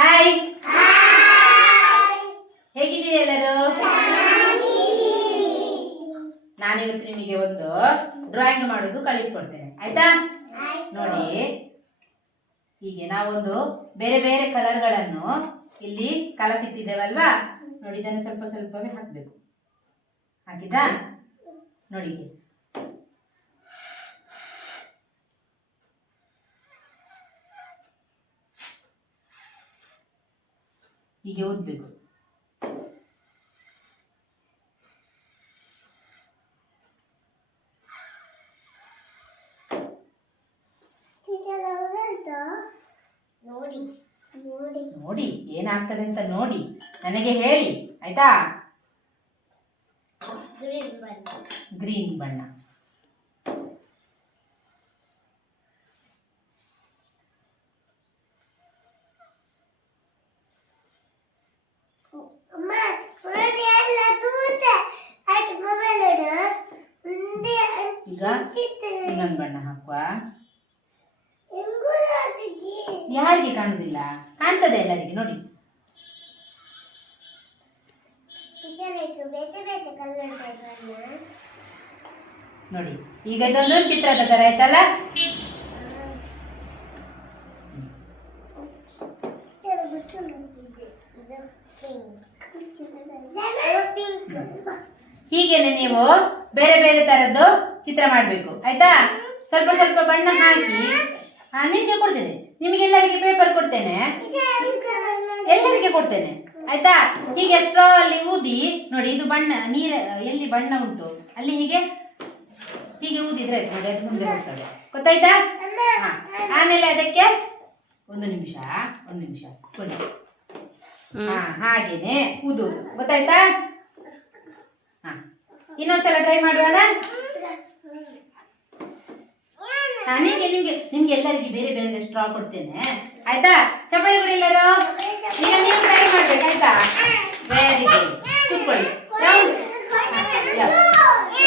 Hi, ಹೇಗಿದ್ದೀರಿ ಎಲ್ಲರೂ? ನಾನಿವತ್ತು ನಿಮಗೆ ಒಂದು ಡ್ರಾಯಿಂಗ್ ಮಾಡೋದು ಕಳಿಸ್ಕೊಡ್ತೇನೆ, ಆಯ್ತಾ? ನೋಡಿ, ಹೀಗೆ ನಾವೊಂದು ಬೇರೆ ಬೇರೆ ಕಲರ್ಗಳನ್ನು ಇಲ್ಲಿ ಕಲಸಿಟ್ಟಿದ್ದೇವಲ್ವಾ? ನೋಡಿ, ಇದನ್ನು ಸ್ವಲ್ಪ ಸ್ವಲ್ಪವೇ ಹಾಕಬೇಕು. ಹಾಕಿದಾ? ನೋಡಿ, ಹೀಗೆ ಊದ್ಬೇಕು. ನೋಡಿ ಏನಾಗ್ತದೆ ಅಂತ ನೋಡಿ ನನಗೆ ಹೇಳಿ, ಆಯ್ತಾ? ಗ್ರೀನ್ ಬಣ್ಣ. ಈಗ ಇನ್ನೊಂದು ಬಣ್ಣ ಹಾಕುವ. ಯಾರಿಗೆ ಕಾಣುದಿಲ್ಲ? ಕಾಣ್ತದೆ ಎಲ್ಲರಿಗೆ. ನೋಡಿ, ನೋಡಿ, ಈಗ ಇದೊಂದು ಚಿತ್ರದ ತರ ಆಯ್ತಲ್ಲ? ಹೀಗೇನೆ ನೀವು ಬೇರೆ ಬೇರೆ ತರದ್ದು ಚಿತ್ರ ಮಾಡಬೇಕು, ಆಯ್ತಾ? ಸ್ವಲ್ಪ ಸ್ವಲ್ಪ ಬಣ್ಣ ಹಾಕಿ ನಿಮಗೆ ಕೊಡ್ತೇನೆ, ನಿಮಗೆಲ್ಲರಿಗೆ ಪೇಪರ್ ಕೊಡ್ತೇನೆ, ಎಲ್ಲರಿಗೆ ಕೊಡ್ತೇನೆ, ಆಯ್ತಾ? ಹೀಗೆ ಸ್ಟ್ರಾ ಅಲ್ಲಿ ಊದಿ ನೋಡಿ. ಇದು ಬಣ್ಣ ನೀರ ಎಲ್ಲಿ ಬಣ್ಣ ಉಂಟು ಅಲ್ಲಿ ಹೀಗೆ ಹೀಗೆ ಊದಿದ್ರೆ ಆಯ್ತು. ನೋಡಿ, ಅದು ಮುಂದೆ ಹೋಗ್ತದೆ, ಗೊತ್ತಾಯ್ತಾ? ಆಮೇಲೆ ಅದಕ್ಕೆ ಒಂದು ನಿಮಿಷ ಕೊಡಿ. ಹಾಗೇನೆ ಊದು, ಗೊತ್ತಾಯ್ತಾ? ಇನ್ನೊಂದ್ಸಲ ಟ್ರೈ ಮಾಡುವನ? ನಿಮ್ಗೆ ಎಲ್ಲರಿಗೆ ಬೇರೆ ಬೇರೆ ಸ್ಟ್ರಾ ಕೊಡ್ತೇನೆ, ಆಯ್ತಾ? ಚಪ್ಪಾಳೆ ಕೊಡಿ ಎಲ್ಲರೂ. ಈಗ ನೀವು ಟ್ರೈ ಮಾಡ್ಬೇಕು, ಆಯ್ತಾ? Very good. ಕೂತ್ಕೊಳ್ಳಿ.